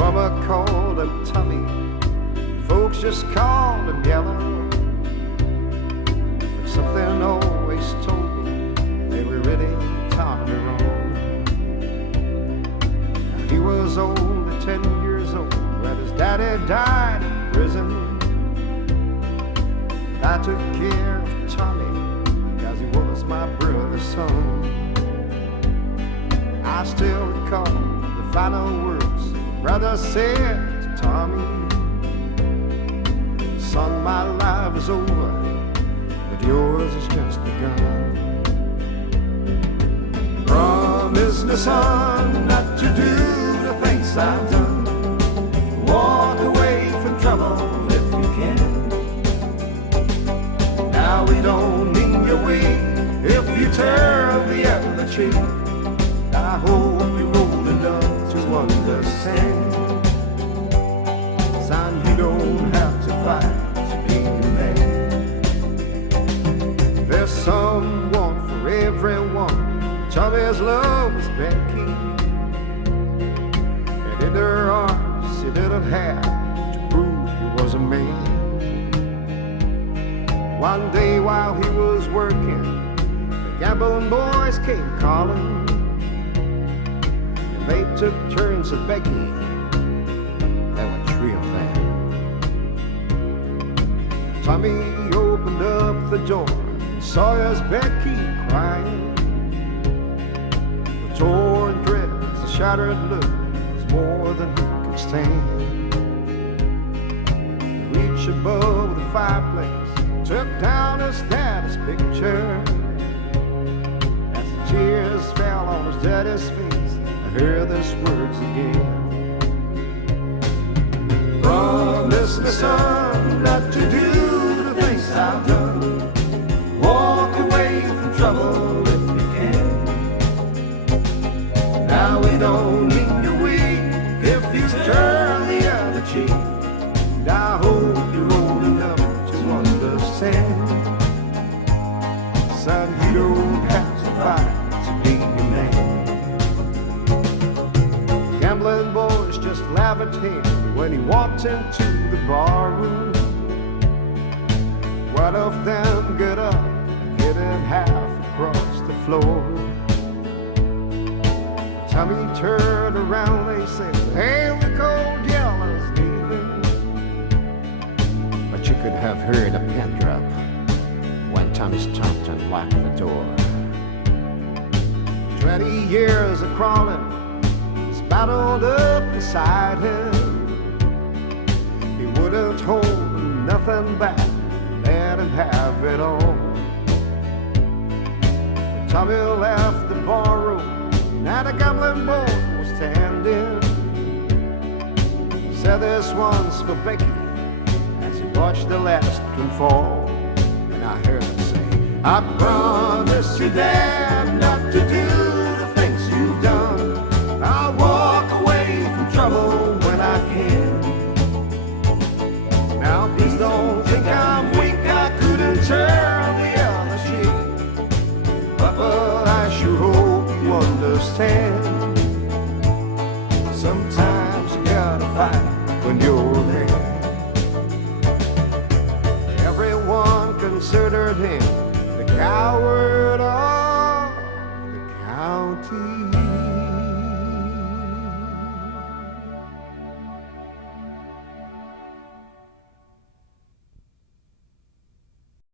Mama called him Tommy, folks just called him Yellow. But something always told me they were really Tommy wrong. Now, he was only 10 years old when his daddy died in prison. I took care of Tommy, cause he was my brother's son. I still recall the final words brother said to Tommy: son, my life is over, but yours has just begun. Promise me, son, not to do the things I've done. Walk away from trouble if you can. Now we don't mean your way if you turn the other cheek. I hope you're old enough to understand. Son, you don't have to fight to be a man. There's someone for everyone. Tommy's love was Becky, and in her arms he didn't have to prove he was a man. One day while he was working, the gambling boys came calling. They took turns at Becky. There were 3 of them. Tommy opened up the door and saw his Becky crying. The torn dress, the shattered look was more than he could stand. He reached above the fireplace, took down his daddy's picture. As the tears fell on his daddy's face, I hear these words again. Promise me, son, not to do the things I've done. Walk away from trouble if you can. Now we don't mean you're weak if you turn the other cheek. And I hope you're old enough to understand. Son, you don't have to fight to be a man. Gambling boys just laugh at him when he walked into the bar room. One of them got up and hit him half across the floor. Tommy turned around, they said, hey, the cold yellow's leaving. But you could have heard a pin drop when Tommy stopped and locked the door. 20 years of crawling battled up beside him. He wouldn't hold nothing back, let him have it all. When Tommy left the barroom, now the gambling boy was standing. He said, this one's for Becky, as he watched the last one fall. And I heard him say, I promise you, Dad, not to do the things you've done. I'll walk away from trouble when I can. Now please don't think I'm weak, I couldn't turn the other cheek. Papa, I sure hope you understand. Sometimes you gotta fight when you're a man. Everyone considered him